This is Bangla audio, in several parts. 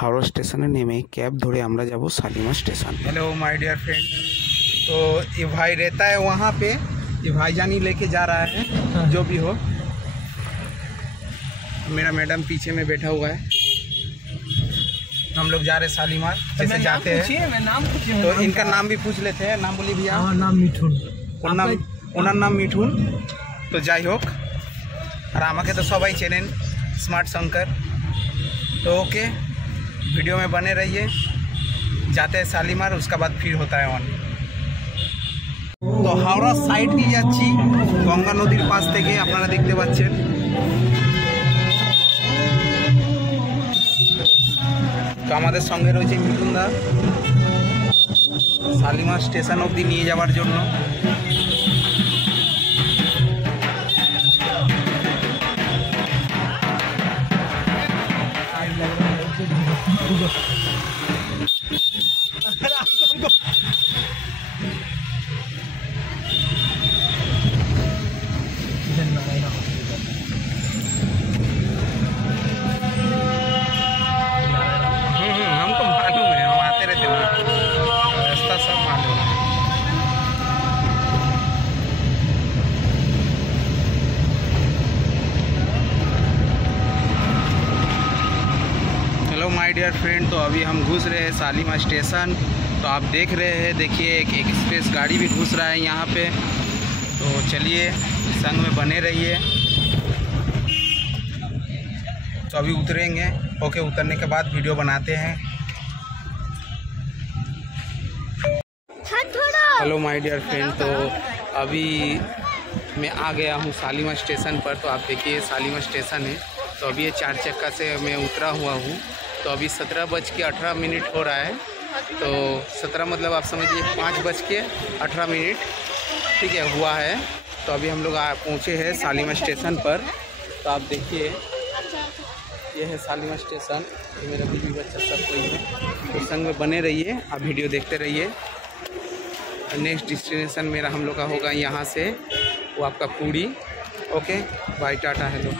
हावड़ा स्टेशन नेमे कैब धरे আমরা যাব Shalimar station. Hello my dear friend, तो ये भाई रहता है वहाँ पे, ये भाईजान ही लेके जा रहा है जो भी हो। मेरा मैडम पीछे में बैठा हुआ है, हम लोग जा रहे शालीमार जैसे जाते हैं। तो इनका नाम भी पूछ लेते हैं। नाम बोली भैया? नाम मिठुन। ওনার নাম মিঠুন। তো যাই হোক, আর আমাকে তো সবাই চেনেন, स्मार्ट शंकर। तो ओके, वीडियो में बने रहिए। जाते हैं शालीमार, उसका बाद फिर होता है ऑन। तो हावड़ा साइड দিয়ে যাচ্ছি গঙ্গা নদীর পাশ থেকে, আপনারা দেখতে পাচ্ছেন। তো আমাদের সঙ্গে রয়েছে মিঠুন দা, শালীমার স্টেশন অবধি নিয়ে যাওয়ার জন্য। हमको मालूम है, हम आते रहते हैं, रास्ता सब मालूम है। हेलो माय डियर फ्रेंड, तो अभी हम घुस रहे हैं शालीमार स्टेशन। तो आप देख रहे हैं, देखिए एक एक्सप्रेस गाड़ी भी घुस रहा है यहाँ पे। तो चलिए संग में बने रहिए। तो अभी उतरेंगे, ओके, उतरने के बाद वीडियो बनाते हैं। हेलो माय डियर फ्रेंड, तो अभी मैं आ गया हूँ शालीमार स्टेशन पर। तो आप देखिए शालीमार स्टेशन है। तो अभी ये 4 चक्का से मैं उतरा हुआ हूँ। तो अभी 17:18 हो रहा है। तो 17 मतलब आप समझिए 5:18, ठीक है, हुआ है। तो अभी हम लोग पहुँचे हैं शालीमार स्टेशन पर। तो आप देखिए, ये है शालीमार स्टेशन। ये मेरा बीवी बच्चा सब कोई है। तो संग में बने रहिए, आप वीडियो देखते रहिए। नेक्स्ट डेस्टिनेशन मेरा हम लोग का होगा यहाँ से, वो आपका Puri. Okay, bye, tata, hello.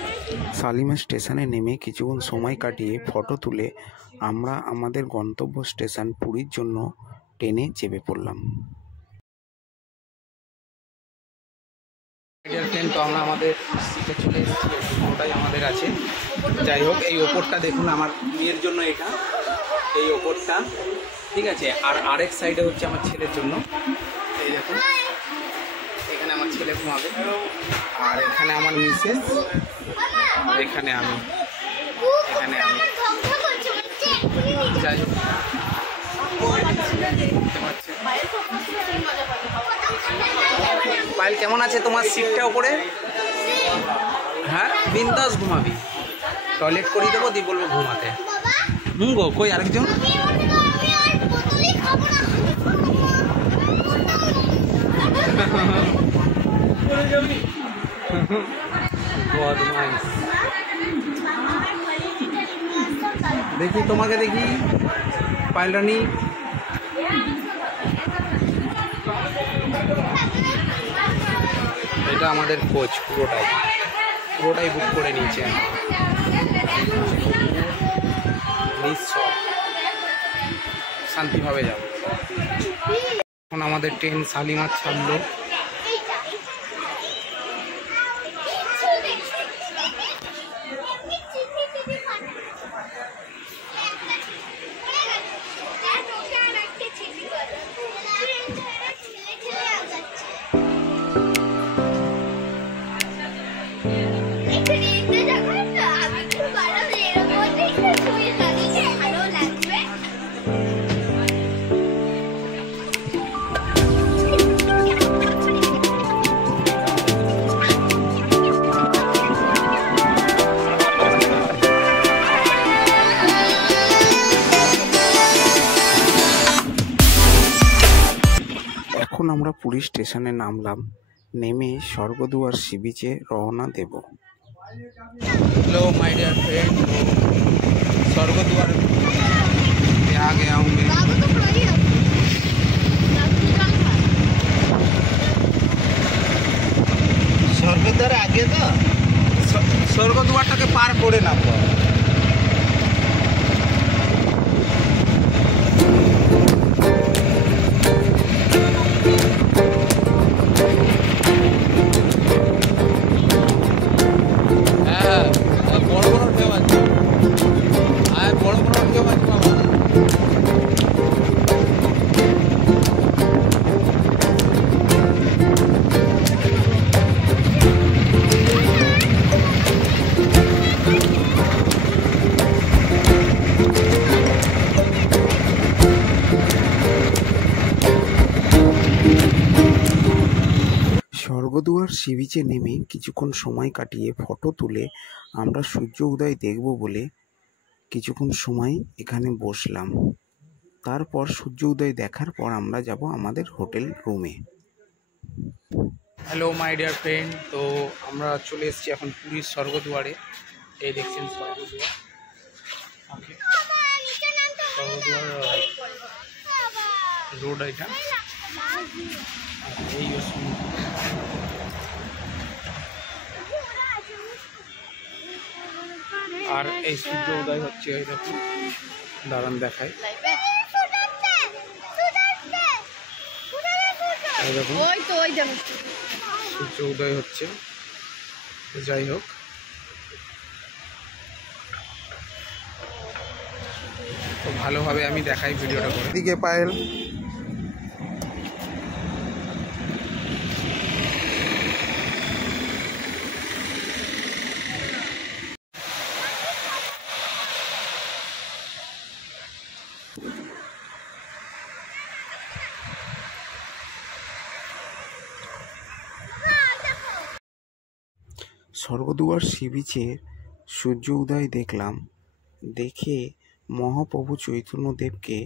Shalimar স্টেশনে নেমে কিছুক্ষণ সময় কাটিয়ে ফটো তুলে আমরা আমাদের গন্তব্য স্টেশন পুরীর জন্য ট্রেনে চেপে পড়লাম। তো আমরা আমাদের সিটে চলে এসেছি, ওটাই আমাদের আছে। যাই হোক, এই ওপরটা দেখুন, আমার মেয়ের জন্য এটা, এই ওপরটা, ঠিক আছে। আর আরেক সাইডে হচ্ছে আমার ছেলের জন্য। এই দেখুন, এখানে আমার ছেলে ঘুমাবে, আর এখানে আমার মিসেস, আর এখানে আমি, যাই হোক, পায়েল কেমন আছে তোমার সিটটা ওপরে? হ্যাঁ, বিন্দাস ঘুমাবি। টয়লেট করিয়ে দেবো, দিয়ে বলবো ঘুমাতে। গো, কই আরেকজন? দেখি তোমাকে, দেখি পায়েল রানী। এটা আমাদের কোচ, পুরোটাই বুক করে নিয়েছে। নিশ্চয় শান্তিভাবে যাবো। এখন আমাদের ট্রেন শালীমার ছাড়লো। এখন আমরা পুরী স্টেশনে নামলাম, নেমে স্বর্গদুয়ার সি বিচে রওনা দেব। हेलो माय डियर फ्रेंड, स्वर्गद्वार पे आ गया हूँ मैं। स्वर्गद्वार आगे तो স্বর্গদুয়ারটাকে পার করে নামবো। স্বর্গদুয়ার সি বিচে নেমে কিছুক্ষণ সময় কাটিয়ে ফটো তুলে আমরা সূর্য উদয় দেখব বলে কিছুক্ষণ সময় এখানে বসলাম। তারপর সূর্য উদয় দেখার পর আমরা যাব আমাদের হোটেল রুমে। হ্যালো মাই ডিয়ার ফ্রেন্ড, তো আমরা চলে এসেছি এখন পুরীর স্বর্গদুয়ারে। এই দেখছেন স্বর্গদুয়ার। স্বর্গদুয়ার রোড এটা, এই আর এই সূর্য উদয় হচ্ছে এই দেখুন, দাঁড়ান দেখায়। এই দেখুন সূর্য উদয় হচ্ছে। যাই হোক, তো ভালোভাবে আমি দেখাই ভিডিওটা করে। দিকে পায়েল স্বর্গদুয়ার সি বিচের সূর্য উদয় দেখলাম। দেখে মহাপ্রভু চৈতন্যদেবকে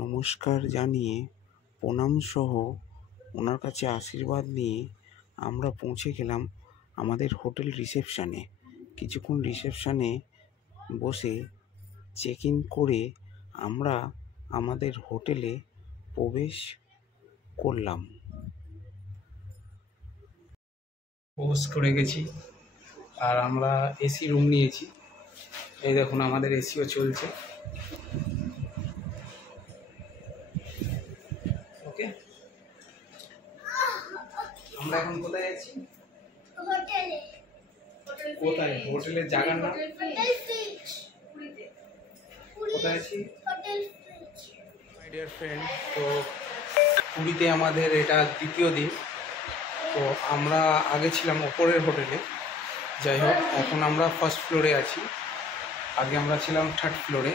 নমস্কার জানিয়ে প্রণাম সহ ওনার কাছে আশীর্বাদ নিয়ে আমরা পৌঁছে গেলাম আমাদের হোটেল রিসেপশানে। কিছুক্ষণ রিসেপশানে বসে চেক ইন করে আমরা আমাদের হোটেলে প্রবেশ করলাম। প্রবেশ করে গেছি আর আমরা এসি রুম নিয়েছি। এই দেখুন আমাদের এসিও চলছে। ওকে, আমরা এখন কোথায় আছি? হোটেলে। কোথায়? হোটেলের জায়গার নাম কোথায় আছি? মাই ডিয়ার ফ্রেন্ড, তো পুরীতে আমাদের এটা দ্বিতীয় দিন। তো আমরা আগে ছিলাম ওপরের হোটেলে। যাই হোক, এখন আমরা ফার্স্ট ফ্লোরে আছি। আগে আমরা ছিলাম থার্ড ফ্লোরে,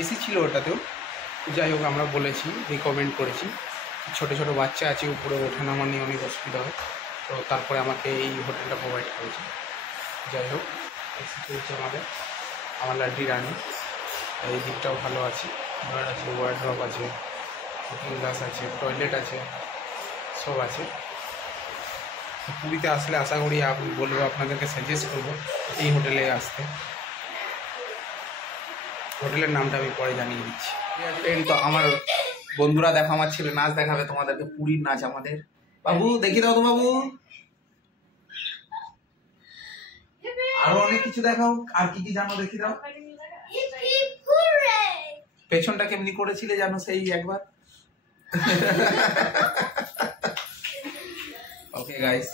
এসি ছিল ওটাতেও। যাই হোক, আমরা বলেছি, রিকমেন্ড করেছি, ছোটো ছোটো বাচ্চা আছে, উপরে ওঠানামা নিয়ে অনেক অসুবিধা হয়, তো তারপরে আমাকে এই হোটেলটা প্রোভাইড করেছে। যাই হোক, এসি চলছে আমার লাড্ডি রানি। এই দিকটাও ভালো আছে, ওয়ার্ড আছে, ওয়ার্ড্রপ আছে, কুকিং গ্লাস আছে, টয়লেট আছে, সব আছে। পুরীতে আসলে আশা করি বলবো, আপনাদেরকে সাজেস্ট করবো এই হোটেলে আসতে। হোটেলের নামটা আমি পরে জানিয়ে দিচ্ছি। তো আমার বন্ধুরা দেখো, আমার ছেলে নাচ দেখাবে তোমাদেরকে, পুরীর নাচ আমাদের। বাবু দেখি দাও তো বাবু, আরো অনেক কিছু দেখাও। আর কি কি জানো দেখি দাও। পেছনটা কেমনি করেছিলে জানো সেই একবার। Okay guys,